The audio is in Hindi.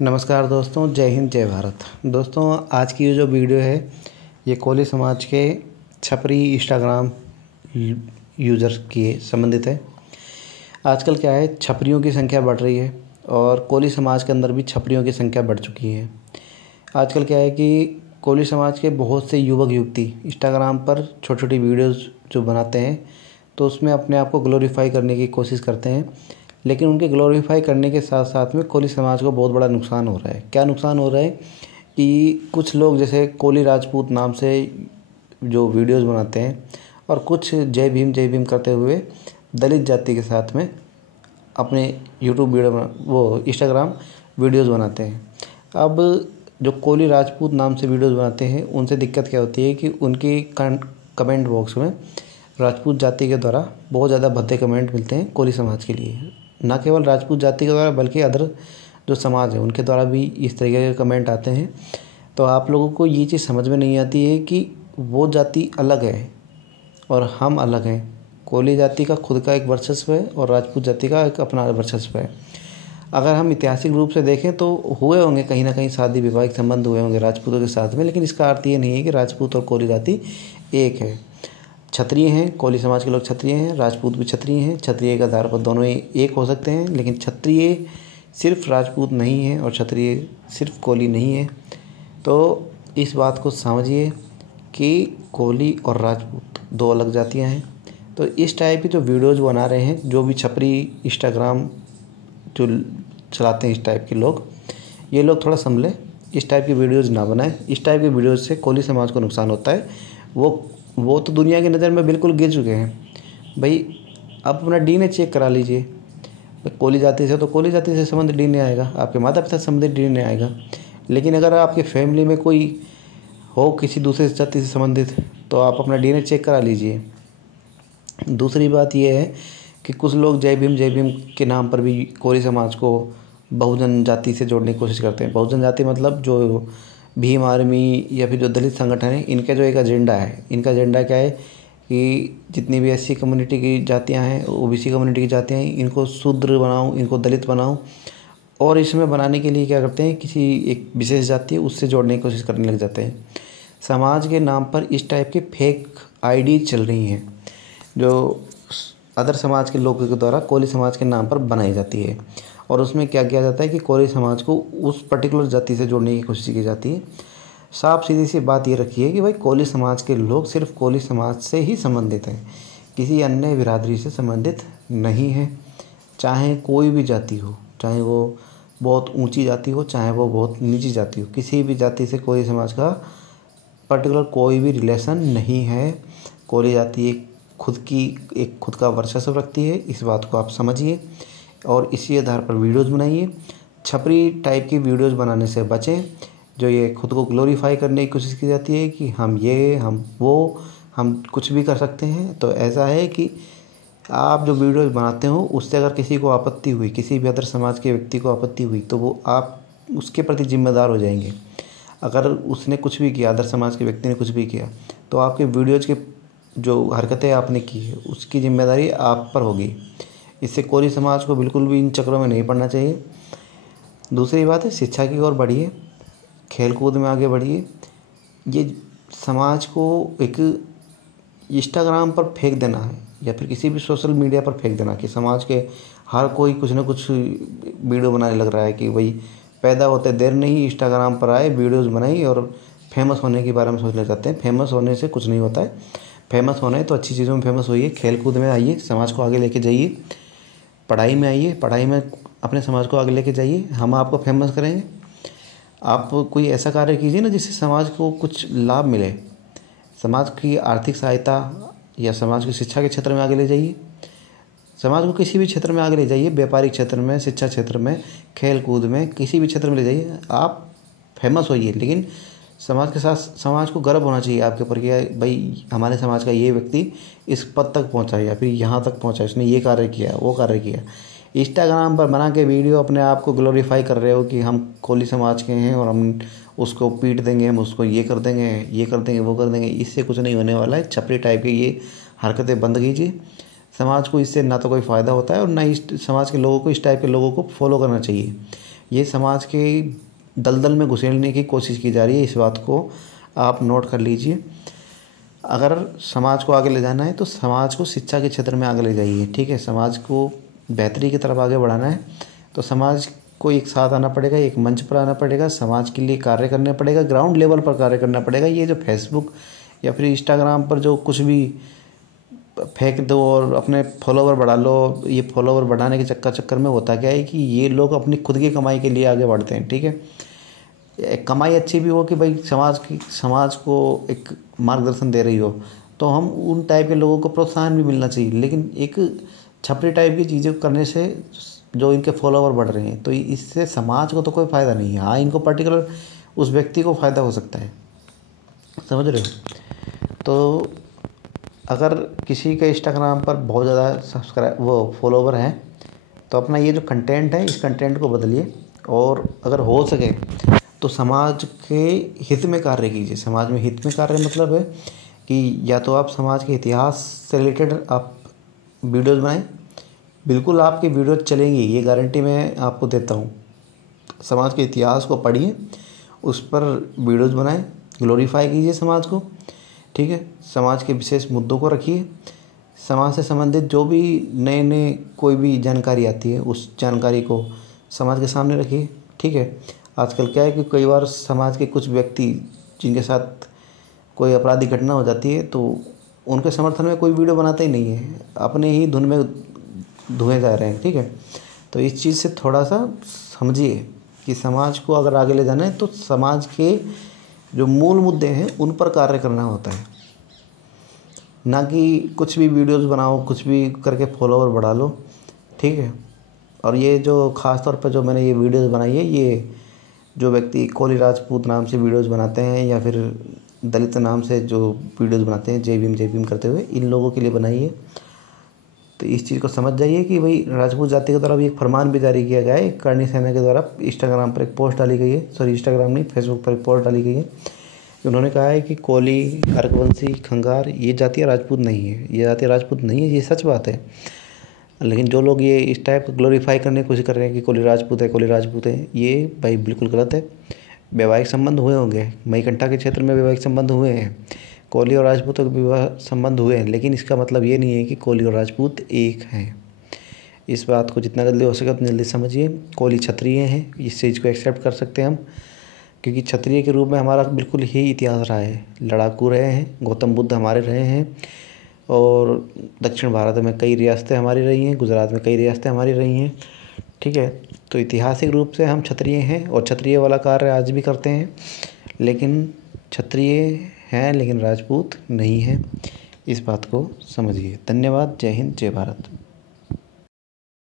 नमस्कार दोस्तों, जय हिंद जय भारत। दोस्तों, आज की ये जो वीडियो है ये कोली समाज के छपरी इंस्टाग्राम यूज़र की संबंधित है। आजकल क्या है, छपरियों की संख्या बढ़ रही है और कोली समाज के अंदर भी छपरियों की संख्या बढ़ चुकी है। आजकल क्या है कि कोली समाज के बहुत से युवक युवती इंस्टाग्राम पर छोटी छोटी वीडियोज़ जो बनाते हैं तो उसमें अपने आप को ग्लोरीफाई करने की कोशिश करते हैं, लेकिन उनके ग्लोरीफाई करने के साथ साथ में कोली समाज को बहुत बड़ा नुकसान हो रहा है। क्या नुकसान हो रहा है कि कुछ लोग जैसे कोली राजपूत नाम से जो वीडियोस बनाते हैं और कुछ जय भीम करते हुए दलित जाति के साथ में अपने यूट्यूब वो इंस्टाग्राम वीडियोस बनाते हैं। अब जो कोली राजपूत नाम से वीडियोस बनाते हैं उनसे दिक्कत क्या होती है कि उनकी कमेंट बॉक्स में राजपूत जाति के द्वारा बहुत ज़्यादा भद्दे कमेंट मिलते हैं कोली समाज के लिए। ना केवल राजपूत जाति के द्वारा बल्कि अदर जो समाज है उनके द्वारा भी इस तरीके के कमेंट आते हैं। तो आप लोगों को ये चीज़ समझ में नहीं आती है कि वो जाति अलग है और हम अलग हैं। कोली जाति का खुद का एक वर्चस्व है और राजपूत जाति का एक अपना वर्चस्व है। अगर हम ऐतिहासिक रूप से देखें तो हुए होंगे कहीं ना कहीं शादी विवाहिक संबंध हुए होंगे राजपूतों के साथ में, लेकिन इसका अर्थ ये नहीं है कि राजपूत और कोली जाति एक है। क्षत्रिय हैं, कोली समाज के लोग क्षत्रिय हैं, राजपूत भी क्षत्रिय हैं। क्षत्रिय के आधार पर दोनों ही एक हो सकते हैं, लेकिन क्षत्रिय सिर्फ राजपूत नहीं है और क्षत्रिय सिर्फ कोली नहीं है। तो इस बात को समझिए कि कोली और राजपूत दो अलग जातियां हैं। तो इस टाइप की जो वीडियोज़ बना रहे हैं, जो भी छपरी इंस्टाग्राम जो चलाते हैं इस टाइप के लोग, ये लोग थोड़ा संभलें, इस टाइप की वीडियोज़ ना बनाएं। इस टाइप की वीडियोज़ से कोली समाज को नुकसान होता है। वो तो दुनिया की नज़र में बिल्कुल गिर चुके हैं। भाई आप अपना डीएनए चेक करा लीजिए। कोली जाति से तो कोली जाति से संबंधित डीएनए आएगा, आपके माता पिता से संबंधित डीएनए आएगा। लेकिन अगर आपके फैमिली में कोई हो किसी दूसरे जाति से संबंधित तो आप अपना डीएनए चेक करा लीजिए। दूसरी बात यह है कि कुछ लोग जय भीम के नाम पर भी कोली समाज को बहुजन जाति से जोड़ने की कोशिश करते हैं। बहुजन जाति मतलब जो भीम आर्मी या फिर जो दलित संगठन है, इनका जो एक एजेंडा है, इनका एजेंडा क्या है कि जितनी भी एससी कम्युनिटी की जातियां हैं, ओबीसी कम्युनिटी की जातियां हैं, इनको शूद्र बनाऊं, इनको दलित बनाऊं। और इसमें बनाने के लिए क्या करते हैं, किसी एक विशेष जाति है उससे जोड़ने की कोशिश करने लग जाते हैं। समाज के नाम पर इस टाइप की फेक आईडी चल रही हैं जो अदर समाज के लोगों के द्वारा कोली समाज के नाम पर बनाई जाती है। और उसमें क्या किया जाता है कि कोली समाज को उस पर्टिकुलर जाति से जोड़ने की कोशिश की जाती है। साफ सीधी सी बात ये रखी है कि भाई कोली समाज के लोग सिर्फ कोली समाज से ही संबंधित हैं, किसी अन्य बिरादरी से संबंधित नहीं है। चाहे कोई भी जाति हो, चाहे वो बहुत ऊंची जाति हो, चाहे वो बहुत नीची जाति हो, किसी भी जाति से कोली समाज का पर्टिकुलर कोई भी रिलेशन नहीं है। कोली जाति एक खुद का वर्चस्व रखती है, इस बात को आप समझिए और इसी आधार पर वीडियोज़ बनाइए। छपरी टाइप की वीडियोज़ बनाने से बचें, जो ये खुद को ग्लोरीफाई करने की कोशिश की जाती है कि हम ये हम वो हम कुछ भी कर सकते हैं। तो ऐसा है कि आप जो वीडियोज़ बनाते हो उससे अगर किसी को आपत्ति हुई, किसी भी अदर समाज के व्यक्ति को आपत्ति हुई, तो वो आप उसके प्रति जिम्मेदार हो जाएंगे। अगर उसने कुछ भी किया, अदर समाज के व्यक्ति ने कुछ भी किया, तो आपके वीडियोज़ के जो हरकतें आपने की है उसकी जिम्मेदारी आप पर होगी। इससे कोली समाज को बिल्कुल भी इन चक्रों में नहीं पड़ना चाहिए। दूसरी बात है, शिक्षा की ओर बढ़िए, खेल कूद में आगे बढ़िए। ये समाज को एक इंस्टाग्राम पर फेंक देना है या फिर किसी भी सोशल मीडिया पर फेंक देना कि समाज के हर कोई कुछ ना कुछ वीडियो बनाने लग रहा है कि भाई पैदा होते देर नहीं इंस्टाग्राम पर आए, वीडियोज़ बनाई और फेमस होने के बारे में सोचना चाहते हैं। फेमस होने से कुछ नहीं होता है। फेमस होना है तो अच्छी चीज़ों में फेमस होइए, खेल कूद में आइए, समाज को आगे लेके जाइए, पढ़ाई में आइए, पढ़ाई में अपने समाज को आगे लेके जाइए, हम आपको फेमस करेंगे। आप कोई ऐसा कार्य कीजिए ना जिससे समाज को कुछ लाभ मिले। समाज की आर्थिक सहायता या समाज की शिक्षा के क्षेत्र में आगे ले जाइए। समाज को किसी भी क्षेत्र में आगे ले जाइए, व्यापारिक क्षेत्र में, शिक्षा क्षेत्र में, खेल कूद में, किसी भी क्षेत्र में ले जाइए, आप फेमस होइए। लेकिन समाज के साथ समाज को गर्व होना चाहिए आपके ऊपर कि भाई हमारे समाज का ये व्यक्ति इस पद तक पहुंचा या फिर यहाँ तक पहुंचा, इसने ये कार्य किया, वो कार्य किया। इंस्टाग्राम पर बना के वीडियो अपने आप को ग्लोरीफाई कर रहे हो कि हम कोली समाज के हैं और हम उसको पीट देंगे, हम उसको ये कर देंगे, ये कर देंगे, वो कर देंगे। इससे कुछ नहीं होने वाला है। छपरी टाइप की ये हरकतें बंद कीजिए। समाज को इससे ना तो कोई फ़ायदा होता है और ना इस समाज के लोगों को, इस टाइप के लोगों को फॉलो करना चाहिए। ये समाज के दलदल में घुसेड़ने की कोशिश की जा रही है। इस बात को आप नोट कर लीजिए। अगर समाज को आगे ले जाना है तो समाज को शिक्षा के क्षेत्र में आगे ले जाइए, ठीक है। समाज को बेहतरी की तरफ आगे बढ़ाना है तो समाज को एक साथ आना पड़ेगा, एक मंच पर आना पड़ेगा, समाज के लिए कार्य करना पड़ेगा, ग्राउंड लेवल पर कार्य करना पड़ेगा। ये जो फेसबुक या फिर इंस्टाग्राम पर जो कुछ भी फेंक दो और अपने फॉलोवर बढ़ा लो, ये फॉलोवर बढ़ाने के चक्कर में होता क्या है कि ये लोग अपनी खुद की कमाई के लिए आगे बढ़ते हैं, ठीक है। कमाई अच्छी भी हो कि भाई समाज को एक मार्गदर्शन दे रही हो, तो हम उन टाइप के लोगों को प्रोत्साहन भी मिलना चाहिए। लेकिन एक छपरी टाइप की चीज़ें करने से जो इनके फॉलोवर बढ़ रहे हैं तो इससे समाज को तो कोई फ़ायदा नहीं है। हाँ, इनको पर्टिकुलर उस व्यक्ति को फ़ायदा हो सकता है, समझ रहे हो। तो अगर किसी के इंस्टाग्राम पर बहुत ज़्यादा फॉलोवर हैं तो अपना ये जो कंटेंट है इस कंटेंट को बदलिए और अगर हो सके तो समाज के हित में कार्य कीजिए। समाज में हित में कार्य मतलब है कि या तो आप समाज के इतिहास से रिलेटेड आप वीडियोज़ बनाएं, बिल्कुल आपकी वीडियो चलेंगी, ये गारंटी मैं आपको देता हूँ। समाज के इतिहास को पढ़िए, उस पर वीडियोज़ बनाएं, ग्लोरीफाई कीजिए समाज को, ठीक है। समाज के विशेष मुद्दों को रखिए, समाज से संबंधित जो भी नए कोई भी जानकारी आती है उस जानकारी को समाज के सामने रखिए, ठीक है। आजकल क्या है कि कई बार समाज के कुछ व्यक्ति जिनके साथ कोई आपराधिक घटना हो जाती है तो उनके समर्थन में कोई वीडियो बनाता ही नहीं है, अपने ही धुन में धुए जा रहे हैं, ठीक है। तो इस चीज़ से थोड़ा सा समझिए कि समाज को अगर आगे ले जाना है तो समाज के जो मूल मुद्दे हैं उन पर कार्य करना होता है, ना कि कुछ भी वीडियोस बनाओ, कुछ भी करके फॉलोवर बढ़ा लो, ठीक है। और ये जो ख़ास तौर पर जो मैंने ये वीडियोस बनाई है, ये जो व्यक्ति कोली राजपूत नाम से वीडियोस बनाते हैं या फिर दलित नाम से जो वीडियोस बनाते हैं जय भीम करते हुए, इन लोगों के लिए बनाई है। तो इस चीज़ को समझ जाइए कि भाई राजपूत जाति के द्वारा अभी एक फरमान भी जारी किया गया है, करणी सेना के द्वारा इंस्टाग्राम पर एक पोस्ट डाली गई है, सॉरी इंस्टाग्राम नहीं, फेसबुक पर एक पोस्ट डाली गई है। उन्होंने कहा है कि कोली, अर्कवंशी, खंगार ये जातियाँ राजपूत नहीं है, ये जातियाँ राजपूत नहीं है, ये सच बात है। लेकिन जो लोग ये इस टाइप का ग्लोरीफाई करने की कोशिश कर रहे हैं कि कोली राजपूत है, कोली राजपूत है, ये भाई बिल्कुल गलत है। वैवाहिक संबंध हुए होंगे, मईकंठा के क्षेत्र में वैवाहिक संबंध हुए हैं, कोली और राजपूतों के विवाह संबंध हुए हैं, लेकिन इसका मतलब ये नहीं है कि कोली और राजपूत एक हैं। इस बात को जितना जल्दी हो सके उतना जल्दी समझिए। कोली क्षत्रिय हैं, इस चीज़ को एक्सेप्ट कर सकते हैं हम, क्योंकि क्षत्रिय के रूप में हमारा बिल्कुल ही इतिहास रहा है। लड़ाकू रहे हैं, गौतम बुद्ध हमारे रहे हैं, और दक्षिण भारत में कई रियासतें हमारी रही हैं, गुजरात में कई रियासतें हमारी रही हैं, ठीक है। तो ऐतिहासिक रूप से हम क्षत्रिय हैं और क्षत्रिय वाला कार्य आज भी करते हैं, लेकिन क्षत्रिय हैं लेकिन राजपूत नहीं हैं। इस बात को समझिए। धन्यवाद। जय हिंद, जय भारत।